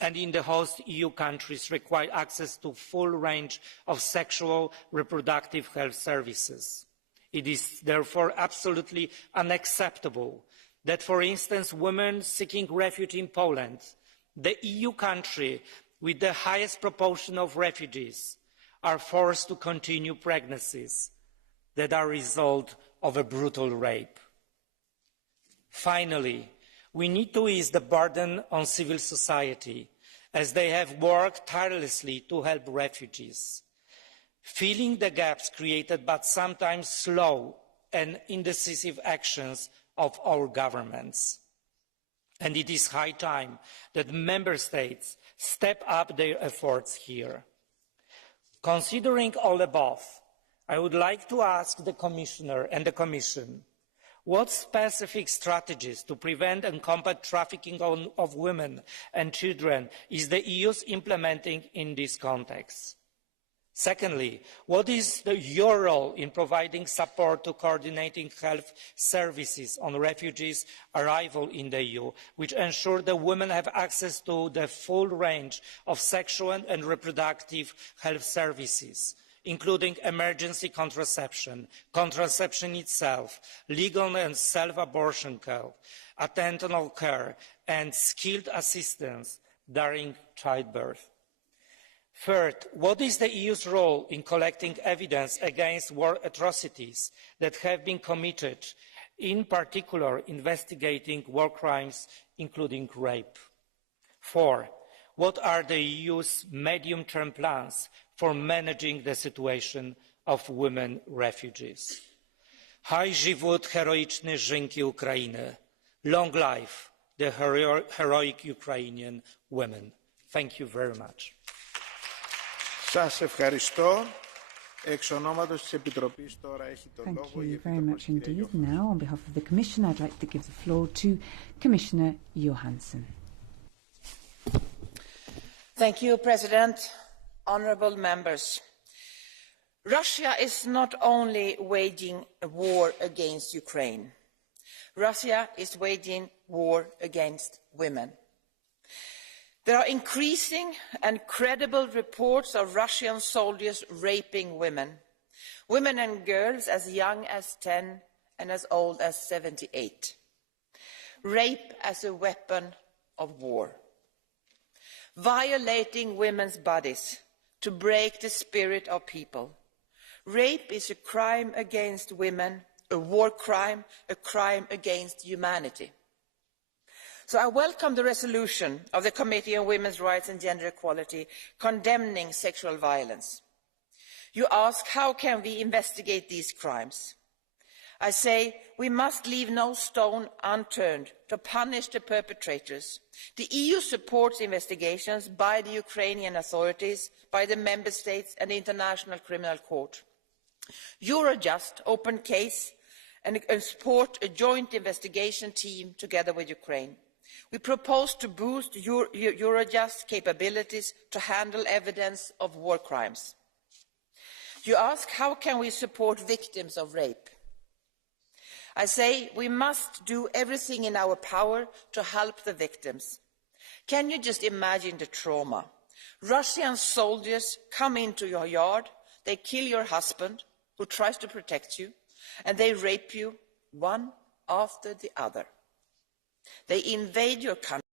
and in the host EU countries require access to full range of sexual reproductive health services. It is therefore absolutely unacceptable that, for instance, women seeking refuge in Poland, the EU country with the highest proportion of refugees, are forced to continue pregnancies that are a result of a brutal rape. Finally, we need to ease the burden on civil society, as they have worked tirelessly to help refugees, filling the gaps created by sometimes slow and indecisive actions of our governments. And it is high time that member states step up their efforts here. Considering all above, I would like to ask the Commissioner and the Commission, what specific strategies to prevent and combat trafficking of women and children is the EU implementing in this context? Secondly, what is your role in providing support to coordinating health services on refugees' arrival in the EU, which ensure that women have access to the full range of sexual and reproductive health services, including emergency contraception, contraception itself, legal and self-abortion care, antenatal care, and skilled assistance during childbirth? Third, what is the EU's role in collecting evidence against war atrocities that have been committed, in particular investigating war crimes, including rape? Four, what are the EU's medium-term plans for managing the situation of women refugees? Haj żywot heroiczny żynki Ukrainy. Long life the heroic Ukrainian women. Thank you very much. Σας ευχαριστώ. Εξ ονόματος της Επιτροπής τώρα έχει το λόγο. Thank you very much indeed. Now, on behalf of the Commission, I'd like to give the floor to Commissioner Johansson. Thank you, President. Honourable members. Russia is not only waging a war against Ukraine. Russia is waging war against women. There are increasing and credible reports of Russian soldiers raping women, women and girls as young as 10 and as old as 78. Rape as a weapon of war. Violating women's bodies to break the spirit of people. Rape is a crime against women, a war crime, a crime against humanity. So I welcome the resolution of the Committee on Women's Rights and Gender Equality condemning sexual violence. You ask, how can we investigate these crimes? I say, we must leave no stone unturned to punish the perpetrators. The EU supports investigations by the Ukrainian authorities, by the Member States and the International Criminal Court. Eurojust opened case and support a joint investigation team together with Ukraine. We propose to boost Eurojust's capabilities to handle evidence of war crimes. You ask, how can we support victims of rape? I say, we must do everything in our power to help the victims. Can you just imagine the trauma? Russian soldiers come into your yard, they kill your husband, who tries to protect you, and they rape you one after the other. They invade your country.